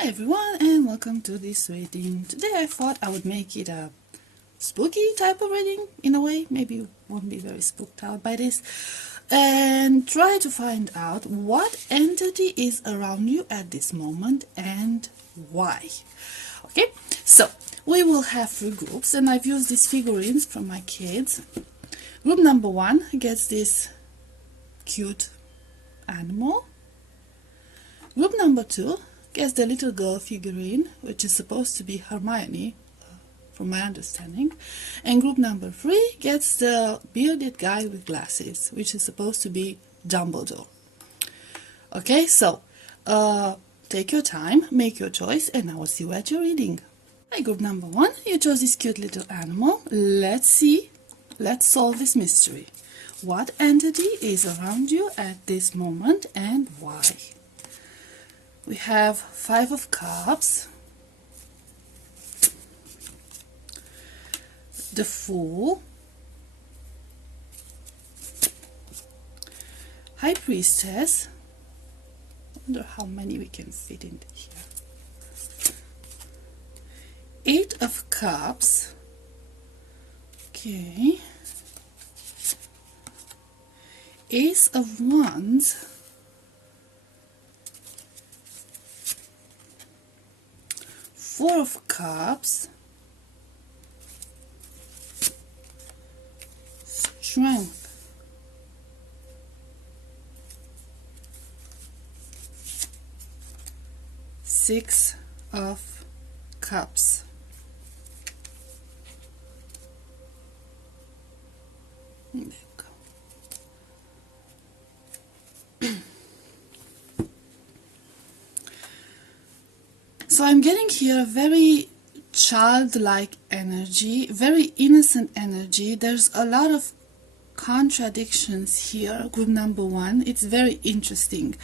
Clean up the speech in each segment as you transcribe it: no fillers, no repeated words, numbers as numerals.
Hi everyone, and welcome to this reading. Today I thought I would make it a spooky type of reading in a way. Maybe you won't be very spooked out by this, and try to find out what entity is around you at this moment and why. Okay, so we will have three groups, and I've used these figurines from my kids. Group number one gets this cute animal. Group number two gets the little girl figurine, which is supposed to be Hermione, from my understanding. And group number three gets the bearded guy with glasses, which is supposed to be Dumbledore. Okay, so take your time, make your choice, and I will see what you're reading. Hi, group number one, you chose this cute little animal. Let's solve this mystery. What entity is around you at this moment and why? We have Five of Cups, the Fool, High Priestess. I wonder how many we can fit in here. Eight of Cups. Okay. Ace of Wands. Four of Cups, Strength, Six of Cups. There you go. So I'm getting here a very childlike energy, very innocent energy. There's a lot of contradictions here, group number one. It's very interesting.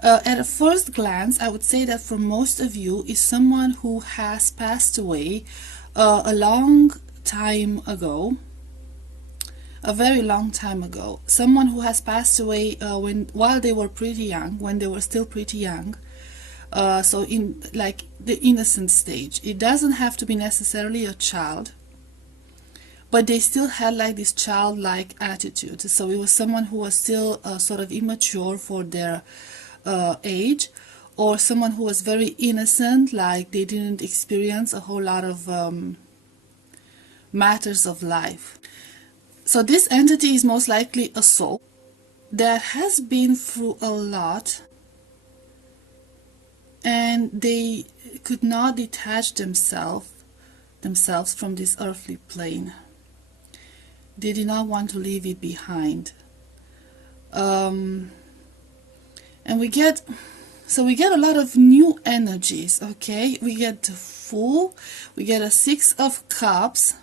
At a first glance, I would say that for most of you is someone who has passed away a long time ago. A very long time ago. Someone who has passed away while they were pretty young, when they were still pretty young. So in like the innocent stage. It doesn't have to be necessarily a child, but they still had like this childlike attitude. So it was someone who was still sort of immature for their age, or someone who was very innocent, like they didn't experience a whole lot of matters of life. So this entity is most likely a soul that has been through a lot, and they could not detach themselves from this earthly plane. They did not want to leave it behind. And we get a lot of new energies, okay? We get the Fool, we get a Six of Cups,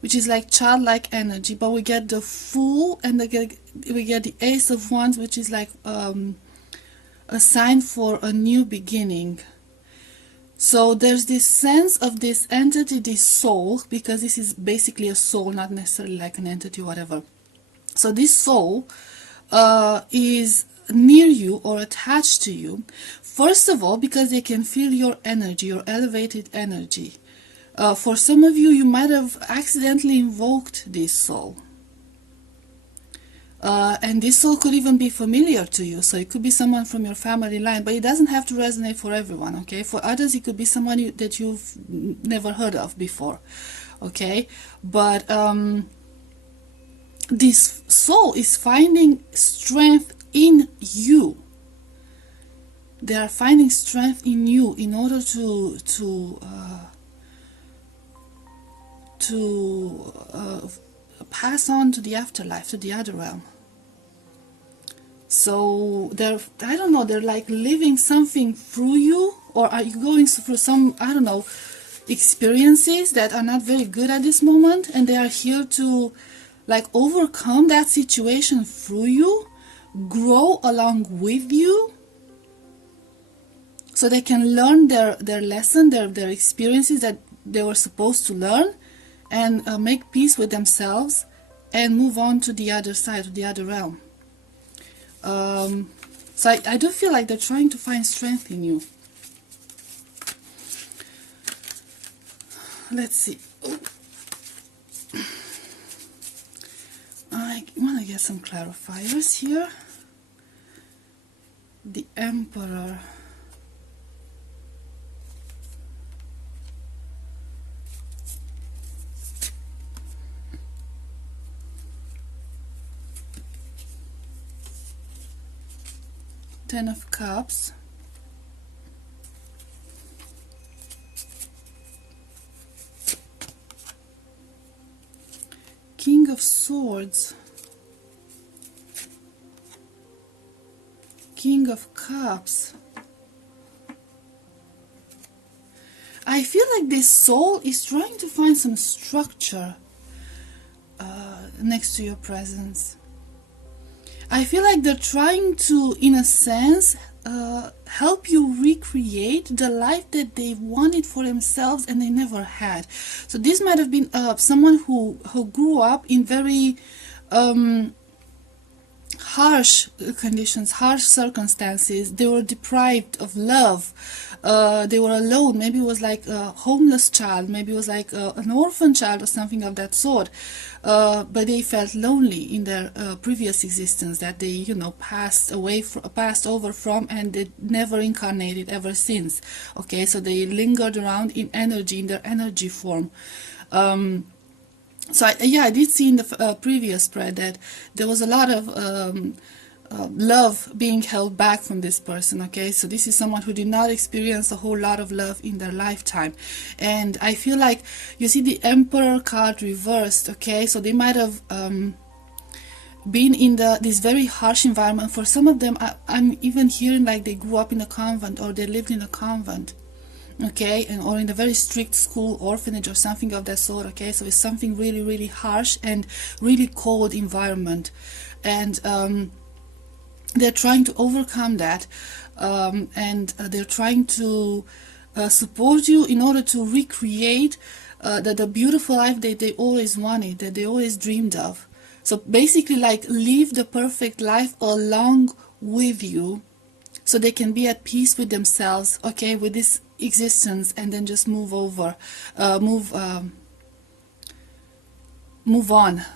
which is like childlike energy, but we get the Fool, and we get the Ace of Wands, which is like a sign for a new beginning. So there's this sense of this entity, this soul, because this is basically a soul, not necessarily like an entity or whatever. So this soul is near you or attached to you, first of all because they can feel your energy, your elevated energy. For some of you, you might have accidentally invoked this soul. And this soul could even be familiar to you, so it could be someone from your family line, but it doesn't have to resonate for everyone, okay? For others, it could be someone that you've never heard of before, okay? But this soul is finding strength in you. They are finding strength in you in order to pass on to the afterlife, to the other realm. So they're, I don't know, they're like living something through you, or are you going through some, I don't know, experiences that are not very good at this moment, and they are here to like overcome that situation through you, grow along with you, so they can learn their lesson, their experiences that they were supposed to learn, and make peace with themselves and move on to the other side, to the other realm. So I do feel like they're trying to find strength in you. let's see. Oh. I want to get some clarifiers here. The Emperor. Ten of Cups. King of Swords. King of Cups. I feel like this soul is trying to find some structure next to your presence. I feel like they're trying to, in a sense, help you recreate the life that they wanted for themselves and they never had. So this might have been someone who grew up in very harsh conditions, harsh circumstances. They were deprived of love. They were alone. Maybe it was like a homeless child. Maybe it was like an orphan child or something of that sort. But they felt lonely in their previous existence that they, passed over from, and they never incarnated ever since. Okay, so they lingered around in energy, in their energy form. So I did see in the previous spread that there was a lot of love being held back from this person. Okay, so this is someone who did not experience a whole lot of love in their lifetime, and I feel like you see the Emperor card reversed. Okay, so they might have been in this very harsh environment. For some of them, I'm even hearing like they grew up in a convent or they lived in a convent. Okay, or in a very strict school, orphanage or something of that sort. Okay, so it's something really, really harsh and really cold environment, and they're trying to overcome that, and they're trying to support you in order to recreate the beautiful life that they always wanted, that they always dreamed of. So basically, like, live the perfect life along with you, so they can be at peace with themselves, okay, with this existence, and then just move on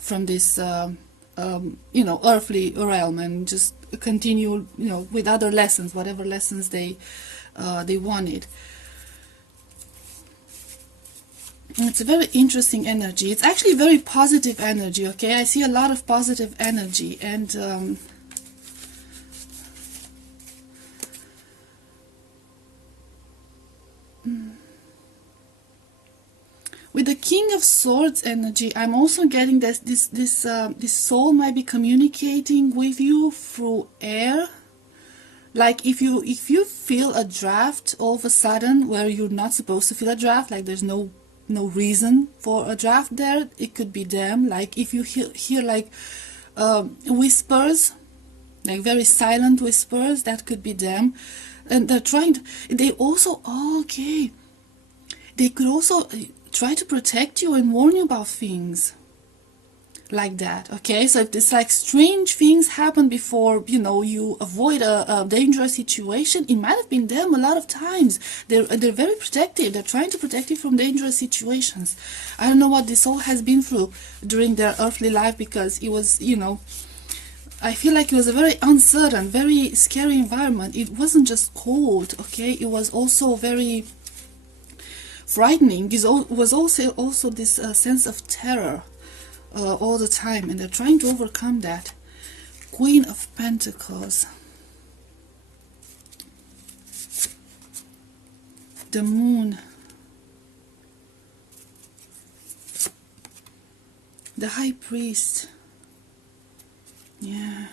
from this earthly realm, and just continue with other lessons, whatever lessons they wanted. It's a very interesting energy. It's actually very positive energy. Okay, I see a lot of positive energy, and with the King of Swords energy, I'm also getting that this soul might be communicating with you through air. Like if you feel a draft all of a sudden where you're not supposed to feel a draft, like there's no reason for a draft there, it could be them. Like if you hear like whispers, like very silent whispers, that could be them. And they're trying to, they also, okay, they could also try to protect you and warn you about things like that. Okay, so if it's like strange things happen before you avoid a dangerous situation, it might have been them. A lot of times they're very protective. They're trying to protect you from dangerous situations. I don't know what this soul has been through during their earthly life, because it was, I feel like it was a very uncertain, very scary environment. It wasn't just cold, okay, it was also very frightening. It was also this sense of terror all the time, and they're trying to overcome that. Queen of Pentacles, the Moon, the High Priest, yeah,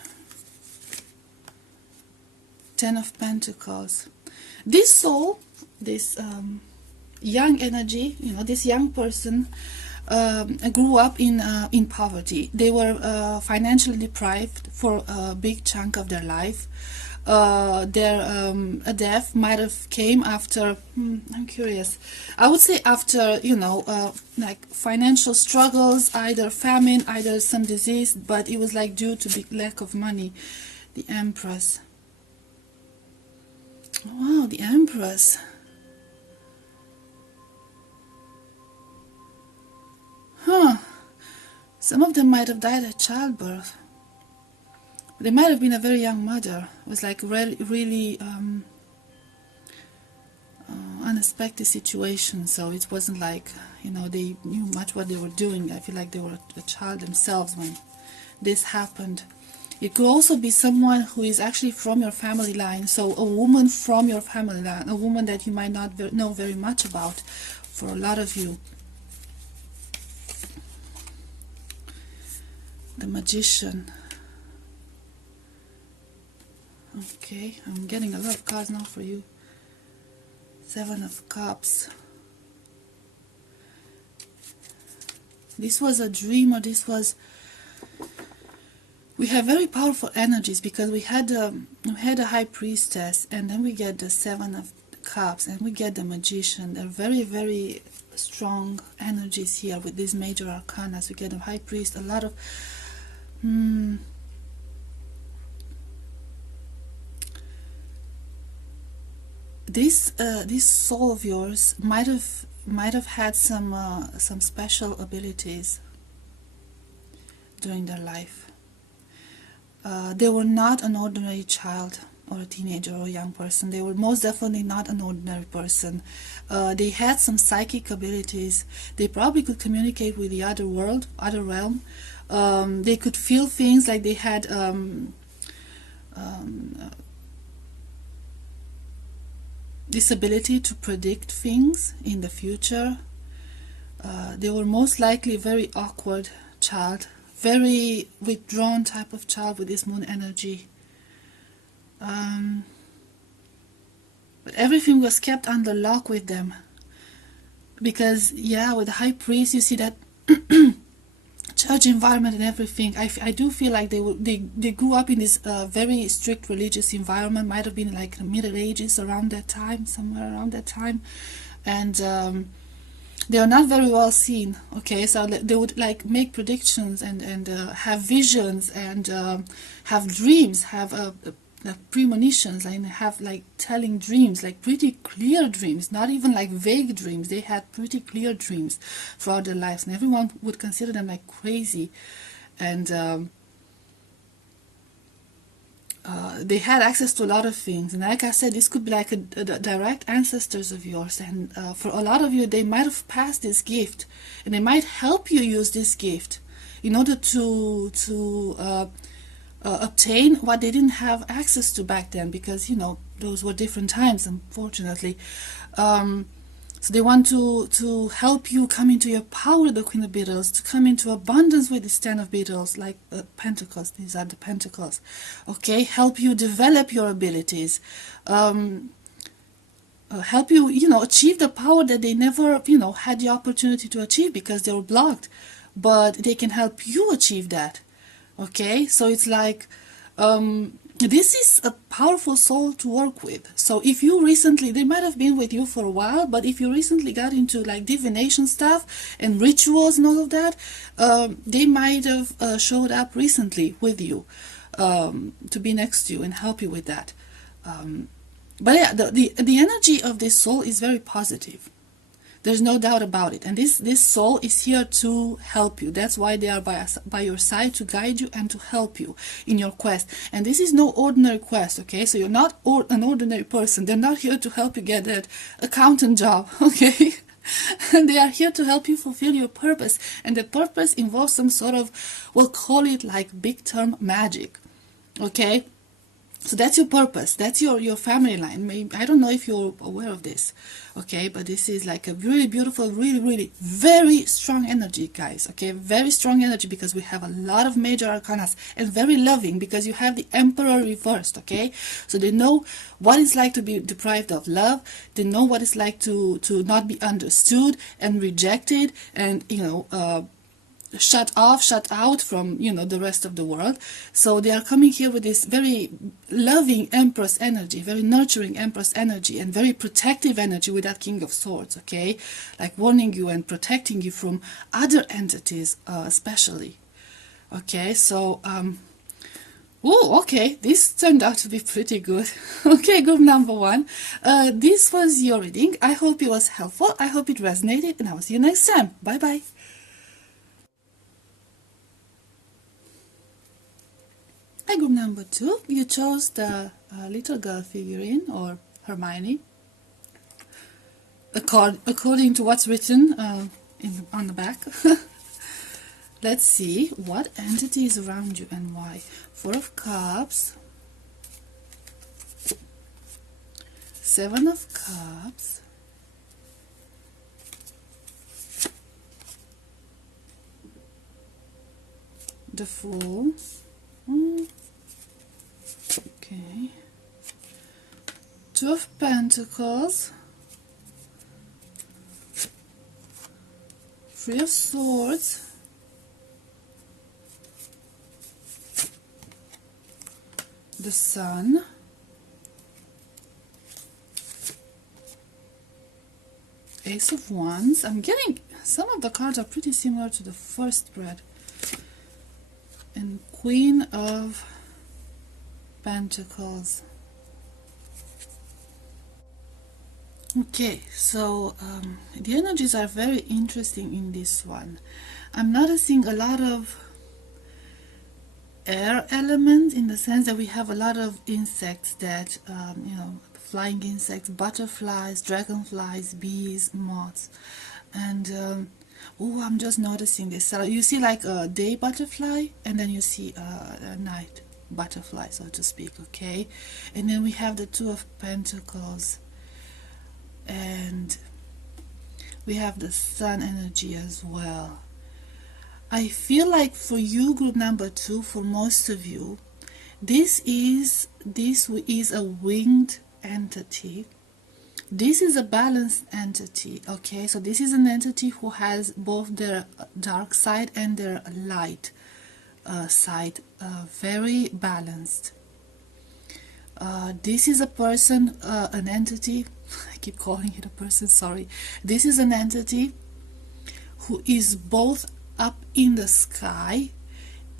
Ten of Pentacles. This soul, this young energy, this young person grew up in poverty. They were financially deprived for a big chunk of their life. Their death might have came after, I'm curious, I would say after, like financial struggles, either famine, either some disease, but it was like due to the lack of money. The Empress. Wow, the Empress. Some of them might have died at childbirth. They might have been a very young mother. It was like really unexpected situation. So it wasn't like, they knew much what they were doing. I feel like they were a child themselves when this happened. It could also be someone who is actually from your family line. So a woman from your family line, a woman that you might not know very much about for a lot of you. The Magician. Okay, I'm getting a lot of cards now for you. Seven of Cups. This was a dream, or this was... We have very powerful energies because we had a High Priestess, and then we get the Seven of Cups, and we get the Magician. They're very, very strong energies here with these major arcanas. We get a High Priest, a lot of... This soul of yours might have had some special abilities during their life. They were not an ordinary child or a teenager or a young person. They were most definitely not an ordinary person. They had some psychic abilities. They probably could communicate with the other world, other realm. They could feel things, like they had this ability to predict things in the future. They were most likely a very awkward child, very withdrawn type of child with this moon energy. But everything was kept under lock with them. Because, yeah, with the High Priest, you see that church environment and everything. I do feel like they grew up in this very strict religious environment. Might have been like the Middle Ages around that time, somewhere around that time. And they are not very well seen. Okay, so they would like make predictions and have visions and have dreams, have premonitions, and have like telling dreams, like pretty clear dreams, not even like vague dreams. They had pretty clear dreams throughout their lives, and everyone would consider them like crazy. And they had access to a lot of things, and like I said, this could be like a direct ancestors of yours, and for a lot of you, they might have passed this gift, and they might help you use this gift in order to obtain what they didn't have access to back then, because those were different times, unfortunately. So they want to help you come into your power, the Queen of Beetles, to come into abundance with the Ten of Beetles, like Pentacles. These are the Pentacles. Okay, help you develop your abilities, help you, achieve the power that they never, had the opportunity to achieve because they were blocked. But they can help you achieve that. Okay, so it's like this is a powerful soul to work with. So if you recently, they might have been with you for a while, but if you recently got into like divination stuff and rituals and all of that, they might have showed up recently with you to be next to you and help you with that. But yeah, the energy of this soul is very positive. There's no doubt about it. And this soul is here to help you. That's why they are by your side, to guide you and to help you in your quest. And this is no ordinary quest, okay? So you're not an ordinary person. They're not here to help you get that accountant job, okay? They are here to help you fulfill your purpose. And the purpose involves some sort of, we'll call it like big term magic, okay? So that's your purpose. That's your family line. Maybe, I don't know if you're aware of this, okay? But this is like a really beautiful, really, really very strong energy, guys, okay? Very strong energy, because we have a lot of major arcanas, and very loving because you have the Emperor reversed, okay? So they know what it's like to be deprived of love. They know what it's like to not be understood and rejected and, shut out from the rest of the world. So they are coming here with this very loving Empress energy, very nurturing Empress energy, and very protective energy with that King of Swords, okay, like warning you and protecting you from other entities, especially. Okay, so oh, okay, this turned out to be pretty good. Okay, group number one, this was your reading. I hope it was helpful. I hope it resonated, and I will see you next time. Bye bye. Hi, group number 2. You chose the little girl figurine, or Hermione, according to what's written on the back. Let's see what entity is around you and why. Four of Cups, Seven of Cups, the Fool. Okay. Two of Pentacles, Three of Swords, the Sun, Ace of Wands. I'm getting some of the cards are pretty similar to the first spread, and Queen of Pentacles. Okay, so the energies are very interesting in this one. I'm noticing a lot of air elements, in the sense that we have a lot of insects that, you know, flying insects, butterflies, dragonflies, bees, moths. And oh, I'm just noticing this. So you see like a day butterfly, and then you see a night butterfly, so to speak, okay? And then we have the Two of Pentacles, and we have the Sun energy as well. I feel like for you, group number 2, for most of you, this is a winged entity. This is a balanced entity, okay? So this is an entity who has both their dark side and their light side very balanced. This is a person, an entity, I keep calling it a person, sorry. This is an entity who is both up in the sky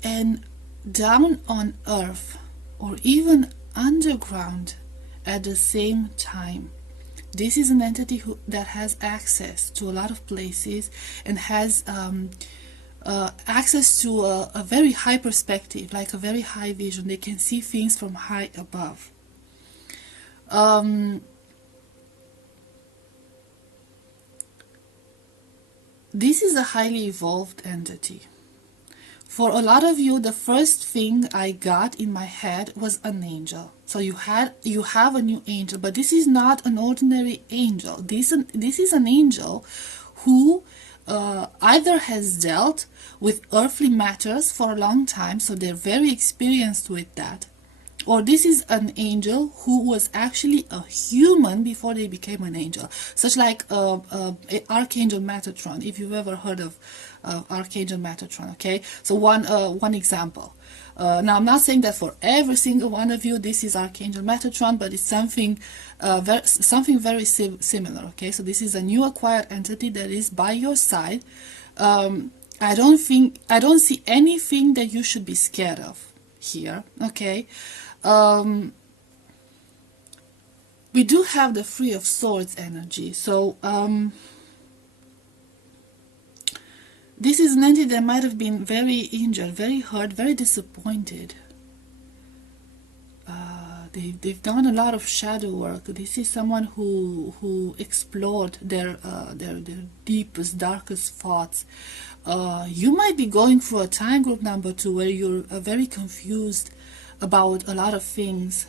and down on earth, or even underground at the same time. This is an entity that has access to a lot of places and has access to a very high perspective, like a very high vision. They can see things from high above. This is a highly evolved entity. For a lot of you, the first thing I got in my head was an angel. So you have a new angel, but this is not an ordinary angel. This is an angel who either has dealt with earthly matters for a long time, so they're very experienced with that, or this is an angel who was actually a human before they became an angel, such like Archangel Metatron, if you've ever heard of Archangel Metatron. Okay, so one example. Now I'm not saying that for every single one of you this is Archangel Metatron, but it's something very similar. Okay, so this is a new acquired entity that is by your side. I don't see anything that you should be scared of here. Okay. We do have the Three of Swords energy, so this is an entity that might have been very injured, very hurt, very disappointed. They've done a lot of shadow work. This is someone who explored their deepest, darkest thoughts. You might be going through a time, group number 2, where you're very confused about a lot of things.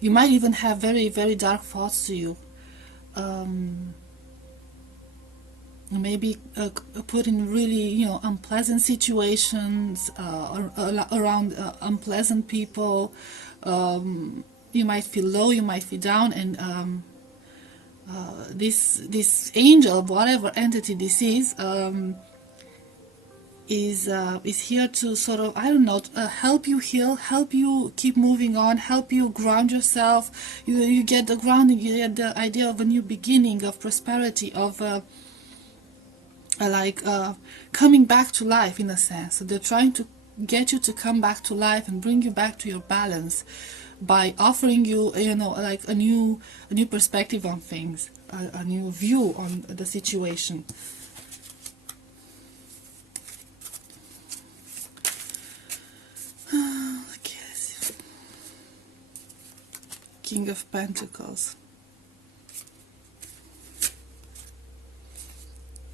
You might even have very, very dark thoughts to you. Maybe put in really, unpleasant situations around unpleasant people. You might feel low, you might feel down, and this angel, whatever entity this is here to sort of, I don't know, help you heal, help you keep moving on, help you ground yourself. You get the grounding, you get the idea of a new beginning, of prosperity, of coming back to life, in a sense. So they're trying to get you to come back to life and bring you back to your balance by offering you, like a new perspective on things, a new view on the situation. Okay, let's King of Pentacles.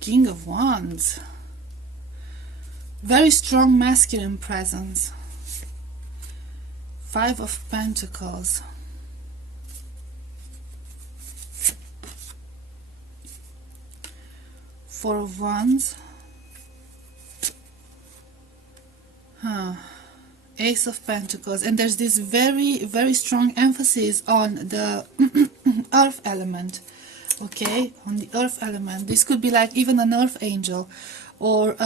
King of Wands. Very strong masculine presence. Five of Pentacles. Four of Wands. Ace of Pentacles. And there's this very, very strong emphasis on the earth element. Okay, on the earth element. This could be like even an earth angel, or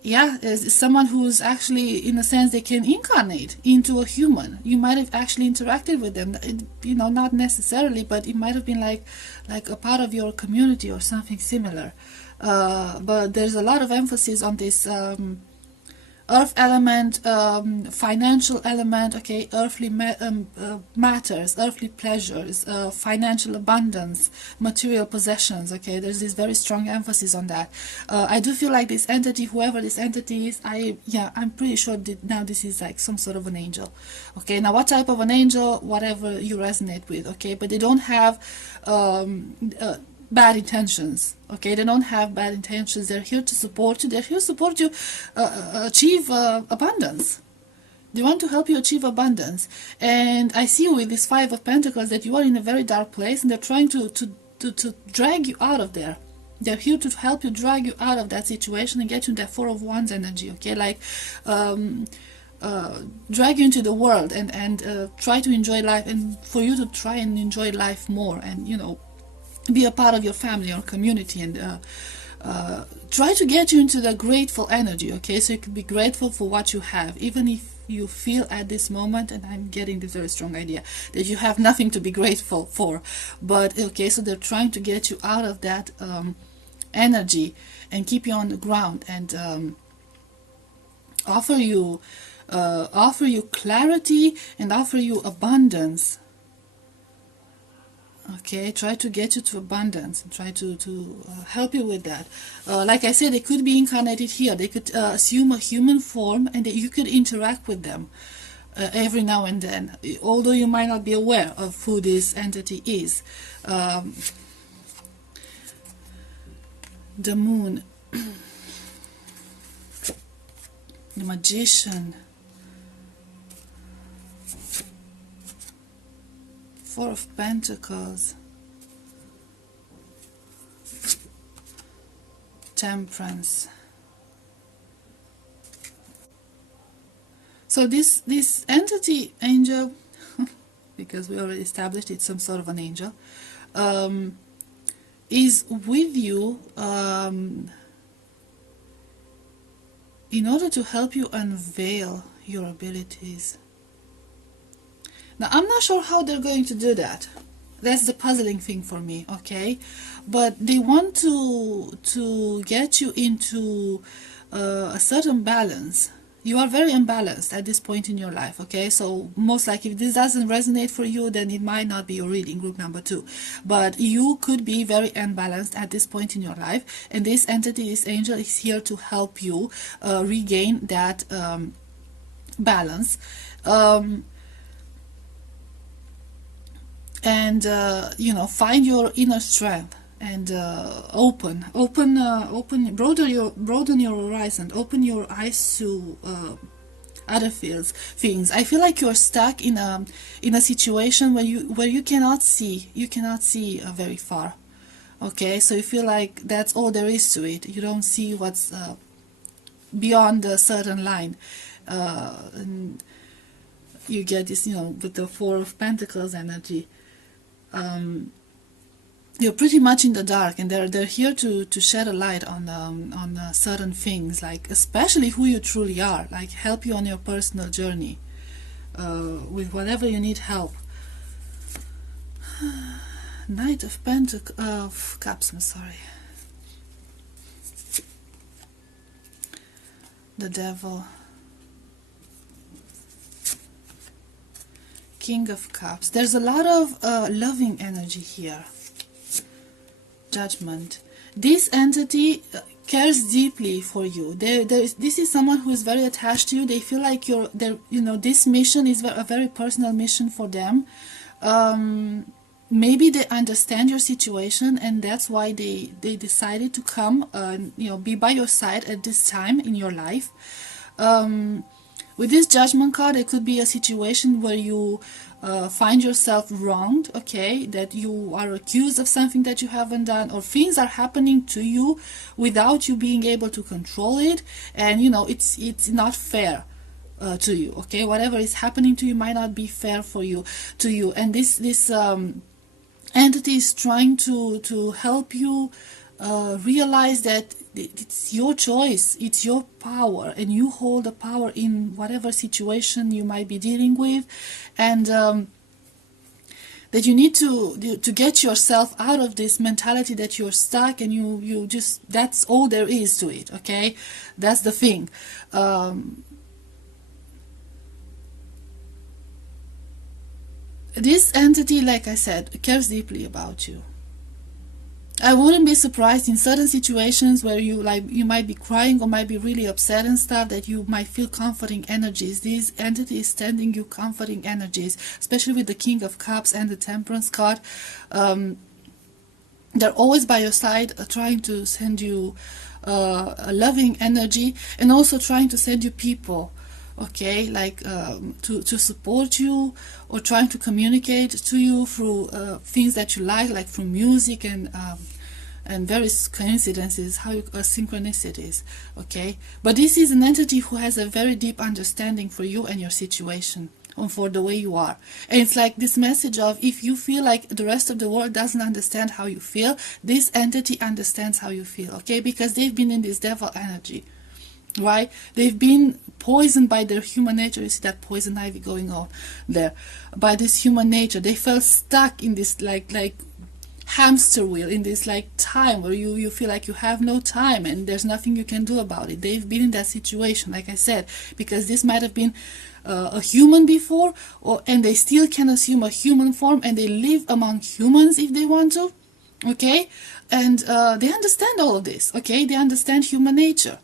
yeah, someone who's actually, in a sense, they can incarnate into a human. You might have actually interacted with them, you know, not necessarily, but it might have been like a part of your community or something similar. But there's a lot of emphasis on this earth element, financial element, okay, earthly matters, earthly pleasures, financial abundance, material possessions, okay, there's this very strong emphasis on that. I do feel like this entity, whoever this entity is, I'm pretty sure that now this is like some sort of an angel, okay. Now what type of an angel, whatever you resonate with, okay, but they don't have bad intentions, okay. They don't have bad intentions. They're here to support you. They're here to support you achieve abundance. They want to help you achieve abundance. And I see with this Five of Pentacles that you are in a very dark place, and they're trying to drag you out of there. They're here to help you drag you out of that situation and get you in that Four of Wands energy, okay, like drag you into the world and try to enjoy life, and for you to try and enjoy life more, and you know, be a part of your family or community, and try to get you into the grateful energy, okay, so you can be grateful for what you have, even if you feel at this moment, and I'm getting this very strong idea that you have nothing to be grateful for, but okay, so they're trying to get you out of that energy and keep you on the ground, and offer you clarity and offer you abundance. Okay, try to get you to abundance and try to help you with that. Like I said, they could be incarnated here. They could assume a human form, and that you could interact with them every now and then, although you might not be aware of who this entity is. The Moon, the Magician, Four of Pentacles, Temperance. So this entity, angel, because we already established it's some sort of an angel, is with you in order to help you unveil your abilities. Now, I'm not sure how they're going to do that. That's the puzzling thing for me, okay? But they want to get you into a certain balance. You are very imbalanced at this point in your life, okay? So most likely, if this doesn't resonate for you, then it might not be your reading, group number 2. But you could be very unbalanced at this point in your life, and this entity, this angel, is here to help you regain that balance. And you know, find your inner strength, and broaden your horizon, open your eyes to other things. I feel like you're stuck in a situation where you cannot see very far, okay? So you feel like that's all there is to it. You don't see what's beyond a certain line, and you get this, you know, with the Four of Pentacles energy. You're pretty much in the dark, and they're here to shed a light on certain things, like especially who you truly are, like help you on your personal journey with whatever you need help. Knight of Cups, I'm sorry. The Devil. King of Cups. There's a lot of loving energy here. Judgment. this entity cares deeply for you. This is someone who is very attached to you. They feel like this mission is a very personal mission for them. Maybe they understand your situation, and that's why they decided to come, be by your side at this time in your life. With this judgment card, it could be a situation where you find yourself wronged, okay, that you are accused of something that you haven't done, or things are happening to you without you being able to control it, and it's not fair to you, okay. Whatever is happening to you might not be fair for you, and this entity is trying to help you realize that it's your choice, it's your power, and you hold the power in whatever situation you might be dealing with, and that you need to get yourself out of this mentality that you're stuck, and you just, that's all there is to it, okay. That's the thing. This entity, like I said, cares deeply about you. I wouldn't be surprised in certain situations where you might be crying or might be really upset and stuff, that you might feel comforting energies. This entity is sending you comforting energies, especially with the King of Cups and the Temperance card. They're always by your side, trying to send you a loving energy, and also trying to send you people, okay, like to support you, or trying to communicate to you through things that you like through music and various coincidences, synchronicities, okay. But this is an entity who has a very deep understanding for you and your situation, and for the way you are. And it's like this message of, if you feel like the rest of the world doesn't understand how you feel, this entity understands how you feel, okay, because they've been in this devil energy, right? They've been poisoned by their human nature. You see that poison ivy going on there, by this human nature. They felt stuck in this like hamster wheel, in this like time where you feel like you have no time and there's nothing you can do about it. They've been in that situation, like I said, because this might have been a human before, and they still can assume a human form, and they live among humans if they want to, okay. And they understand all of this, okay. They understand human nature.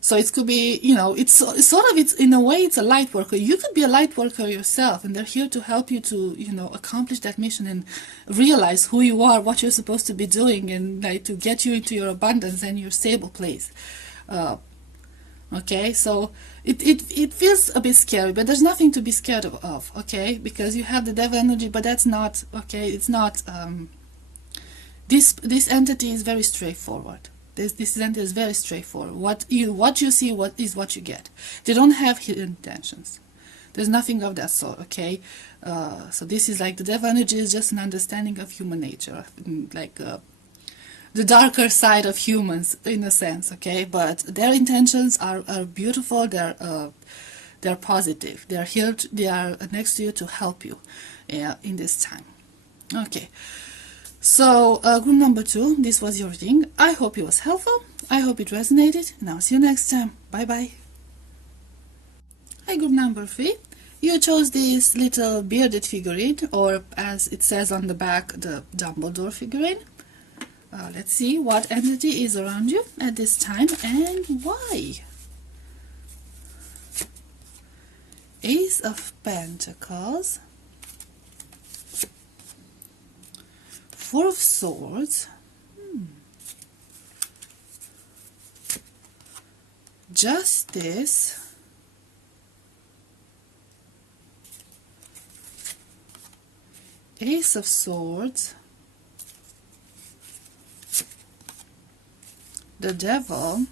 So it could be, it's in a way, it's a light worker. You could be a light worker yourself, and they're here to help you to, accomplish that mission and realize who you are, what you're supposed to be doing, and like to get you into your abundance and your stable place. Okay, so it feels a bit scary, but there's nothing to be scared of, okay, because you have the devil energy, but that's not, okay, it's not, this entity is very straightforward. This entity is very straightforward. What you see, what you get. They don't have hidden intentions. There's nothing of that sort, okay? So this is like, the devil energy is just an understanding of human nature, like the darker side of humans, in a sense, okay? But their intentions are beautiful. They're positive. They're here. They are next to you to help you, in this time. Okay. So group number 2, this was your reading. I hope it was helpful. I hope it resonated. And I'll see you next time. Bye bye. Hi, group number 3. You chose this little bearded figurine, or as it says on the back, the Dumbledore figurine. Let's see what entity is around you at this time and why. Ace of Pentacles, 4 of Swords, Justice, Ace of Swords, the Devil,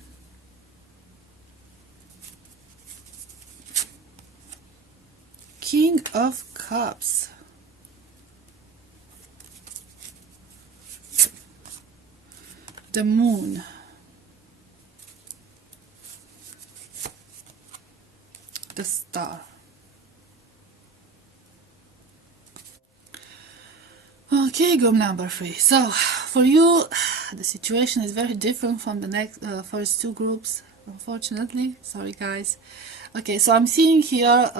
King of Cups, the Moon, the Star. Okay, group number 3. So for you, the situation is very different from the next first 2 groups, unfortunately. Sorry guys. Okay, so I'm seeing here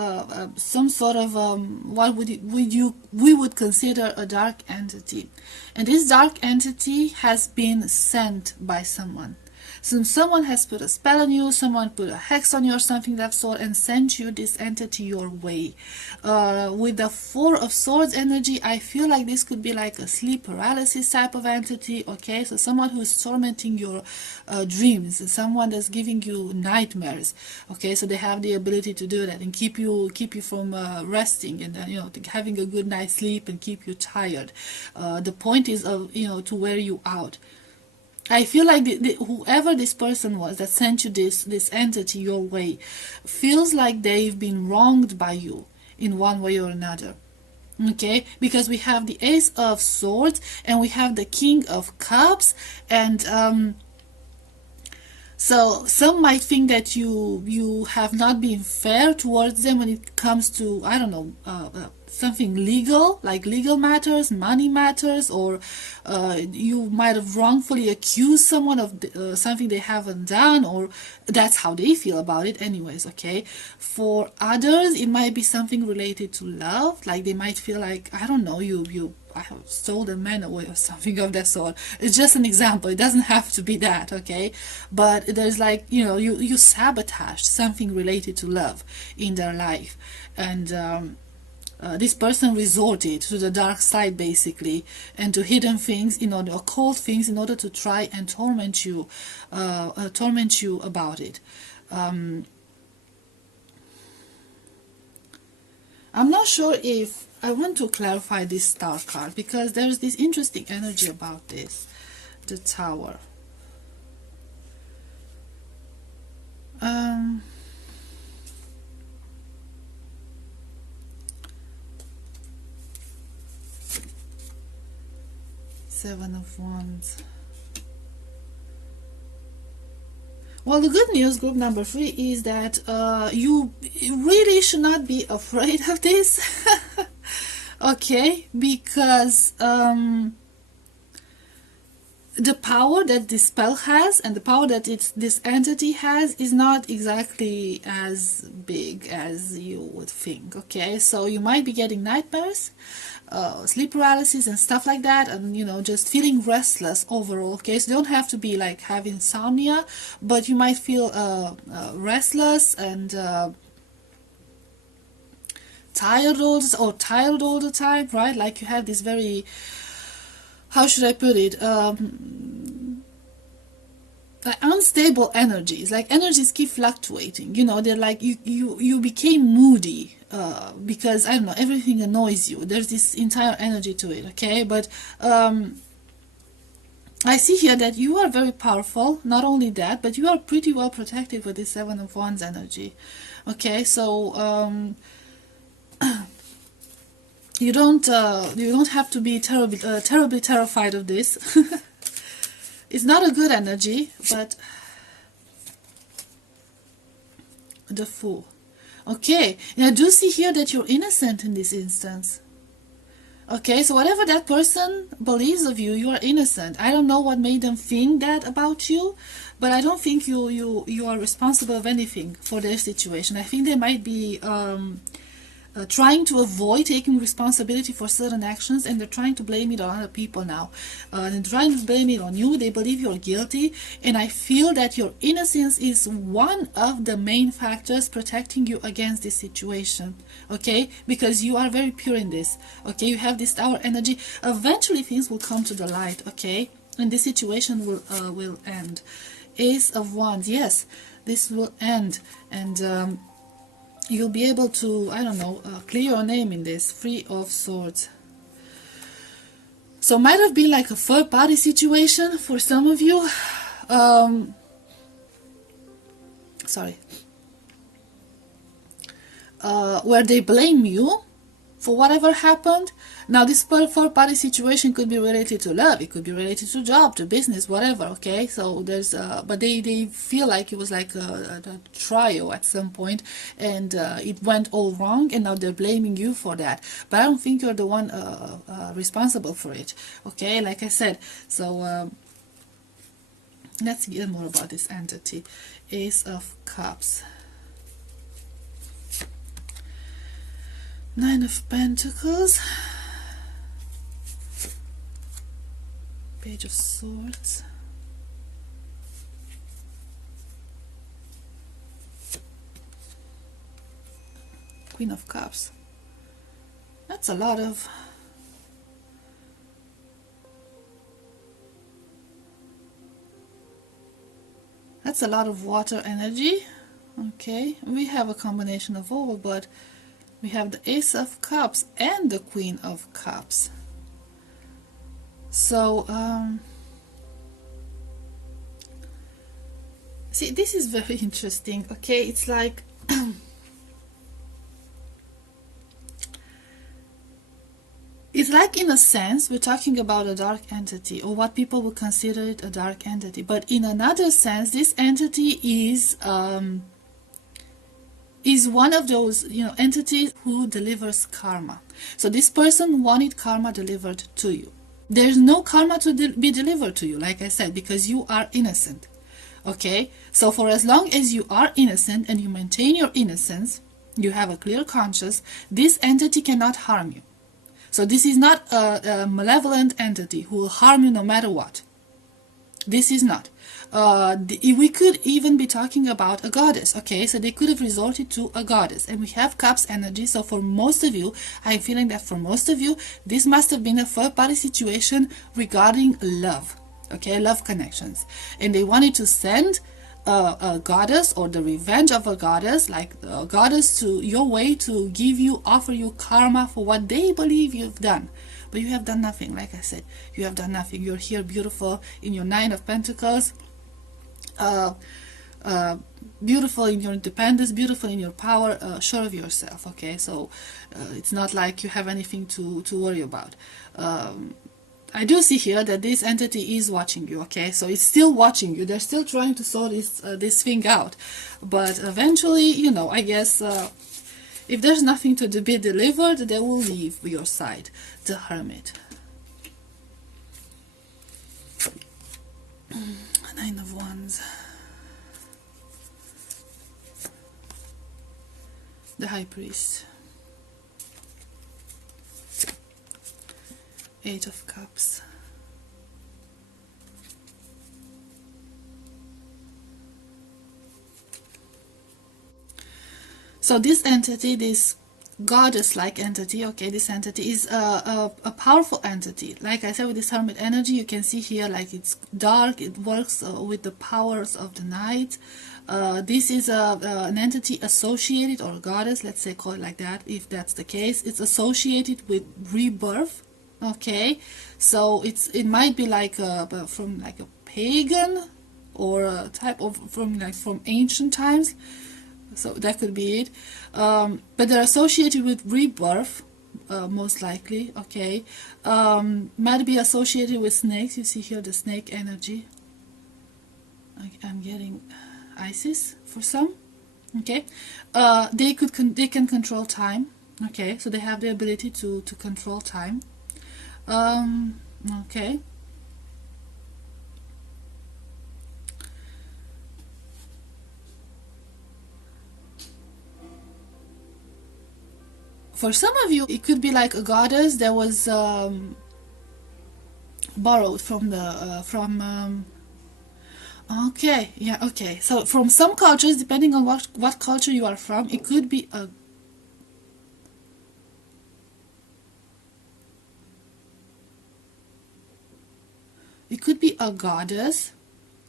some sort of what we would consider a dark entity, and this dark entity has been sent by someone. So someone has put a spell on you, someone put a hex on you or something of that sort and sent you this entity your way. With the Four of Swords energy, I feel like this could be like a sleep paralysis type of entity, okay? So someone who is tormenting your dreams, someone that's giving you nightmares, okay? So they have the ability to do that and keep you from resting and you know, having a good night's sleep and keep you tired. The point is of, you know, to wear you out. I feel like whoever this person was that sent you this entity your way feels like they've been wronged by you in one way or another. Okay, because we have the Ace of Swords and we have the King of Cups, and so some might think that you have not been fair towards them when it comes to, I don't know, something legal, like legal matters, money matters, or you might have wrongfully accused someone of something they haven't done, or that's how they feel about it anyways, okay? For others, it might be something related to love, like they might feel like, I don't know, I have stole a man away or something of that sort. It's just an example. It doesn't have to be that, okay? But there's like, you know, you sabotage something related to love in their life. And this person resorted to the dark side basically and to hidden things, you know, the occult things in order to try and torment you about it. I'm not sure if I want to clarify this star card because there's this interesting energy about this, the Tower. Seven of Wands. Well, the good news, group number 3, is that you really should not be afraid of this. Okay, because the power that this spell has and the power that this entity has is not exactly as big as you would think, okay? So you might be getting nightmares, sleep paralysis and stuff like that, and you know, just feeling restless overall, okay? So you don't have to be like having insomnia, but you might feel restless and tired all the time, right? Like you have this very, how should I put it, like unstable energies, like energies keep fluctuating, you know, they're like you became moody because I don't know, everything annoys you. There's this entire energy to it, okay? But I see here that you are very powerful. Not only that, but you are pretty well protected with this Seven of Wands energy, okay? So you don't have to be terribly terrified of this. It's not a good energy, but the Fool. Okay, and I do see here that you're innocent in this instance. Okay, so whatever that person believes of you, you are innocent. I don't know what made them think that about you, but I don't think you are responsible of anything for their situation. I think they might be trying to avoid taking responsibility for certain actions, and they're trying to blame it on other people now. They're trying to blame it on you. They believe you're guilty, and I feel that your innocence is one of the main factors protecting you against this situation, okay? Because you are very pure in this, okay? You have this Tower energy. Eventually things will come to the light, okay? And this situation will end. Ace of Wands, yes, this will end, and you'll be able to, I don't know, clear your name in this. Three of Swords. So might have been like a third party situation for some of you. Sorry. Where they blame you for whatever happened. Now this third party situation could be related to love, it could be related to job, to business, whatever, okay? So there's but they feel like it was like a trial at some point, and it went all wrong, and now they're blaming you for that. But I don't think you're the one responsible for it, okay? Like I said, so let's hear more about this entity. Ace of Cups. Nine of Pentacles, Page of Swords, Queen of Cups. That's a lot of water energy. Okay, we have a combination of all, but we have the Ace of Cups and the Queen of Cups. So see, this is very interesting. Okay, it's like it's like, in a sense, we're talking about a dark entity, or what people would consider it a dark entity. But in another sense, this entity is one of those, entities who delivers karma. So this person wanted karma delivered to you. There's no karma to be delivered to you, like I said, because you are innocent. Okay? So for as long as you are innocent and you maintain your innocence, you have a clear conscience, this entity cannot harm you. So this is not a malevolent entity who will harm you no matter what. This is not. We could even be talking about a goddess. Okay, so they could have resorted to a goddess. And we have Cups energy. So for most of you, I'm feeling that for most of you, this must have been a third-party situation regarding love. Okay, love connections. And they wanted to send a goddess, or the revenge of a goddess, like a goddess, to your way to offer you karma for what they believe you've done. But you have done nothing. Like I said, you have done nothing. You're here beautiful in your Nine of Pentacles, beautiful in your independence, beautiful in your power, sure of yourself. Okay, so it's not like you have anything to worry about. I do see here that this entity is watching you. Okay, so it's still watching you. They're still trying to sort this thing out, but eventually, I guess if there's nothing to be delivered, they will leave your side. The Hermit. Nine of Wands. The High Priest. Eight of Cups. So this entity, this goddess-like entity, okay, this entity is a powerful entity. Like I said, with this Hermit energy, you can see here, like, it's dark, it works with the powers of the night. This is an entity associated, or a goddess, let's say, call it like that, if that's the case. It's associated with rebirth. Okay, so it might be like from like a pagan, or a type of from ancient times. So that could be it, but they're associated with rebirth, most likely. Okay, might be associated with snakes. You see here the snake energy. I'm getting Isis for some. Okay, they can control time. Okay, so they have the ability to control time. Okay. For some of you, it could be like a goddess that was borrowed from the okay, yeah, okay. So from some cultures, depending on what culture you are from, it could be a goddess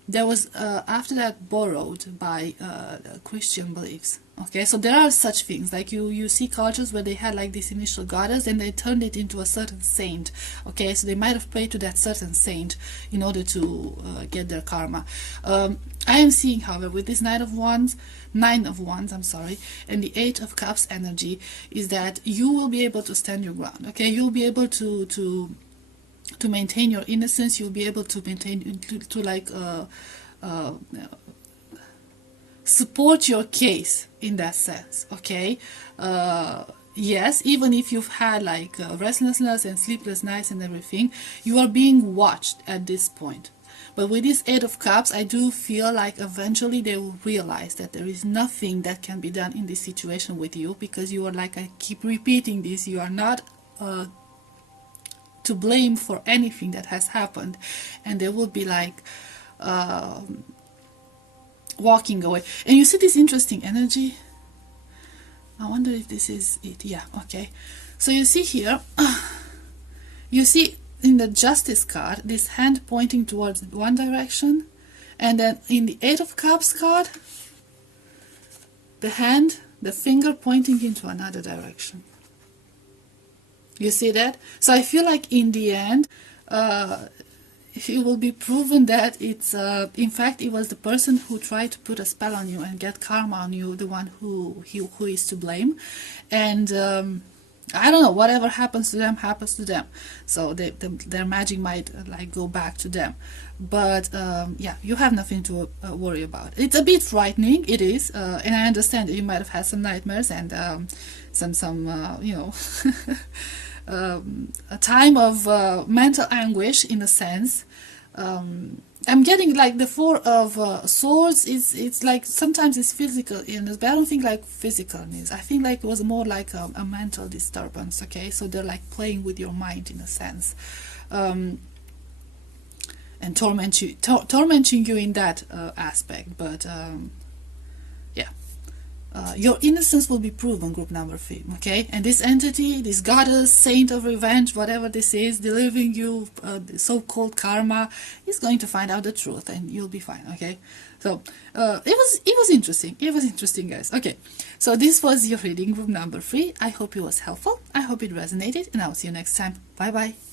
that was after that borrowed by Christian beliefs. Okay, so there are such things, like you see cultures where they had like this initial goddess and they turned it into a certain saint. Okay, so they might have prayed to that certain saint in order to get their karma. I am seeing, however, with this Nine of Wands, I'm sorry, and the Eight of Cups energy, is that you will be able to stand your ground. Okay, you'll be able to maintain your innocence. You'll be able to maintain support your case in that sense. Okay, yes, even if you've had like restlessness and sleepless nights and everything, you are being watched at this point. But with this Eight of Cups, I do feel like eventually they will realize that there is nothing that can be done in this situation with you, because you are, like I keep repeating this, you are not to blame for anything that has happened, and they will be like walking away. And you see this interesting energy. I wonder if this is it. Yeah, okay. So you see here, you see in the Justice card, this hand pointing towards one direction, and then in the Eight of Cups card, the hand, the finger pointing into another direction. You see that? So I feel like in the end, it will be proven that it's, in fact, it was the person who tried to put a spell on you and get karma on you, the one who is to blame. And I don't know, whatever happens to them happens to them. So their magic might like go back to them. But yeah, you have nothing to worry about. It's a bit frightening, it is, and I understand that you might have had some nightmares and some you know. A time of mental anguish, in a sense. I'm getting like the Four of Swords. It's like sometimes it's physical illness, but I don't think like physical illness. I think like it was more like a mental disturbance. Okay, so they're like playing with your mind in a sense, and tormenting you in that aspect. But yeah. Your innocence will be proven, group number 3, okay? And this entity, this goddess, saint of revenge, whatever this is, delivering you so-called karma, is going to find out the truth, and you'll be fine, okay? So it was interesting. It was interesting, guys. Okay, so this was your reading, group number 3. I hope it was helpful. I hope it resonated, and I'll see you next time. Bye bye.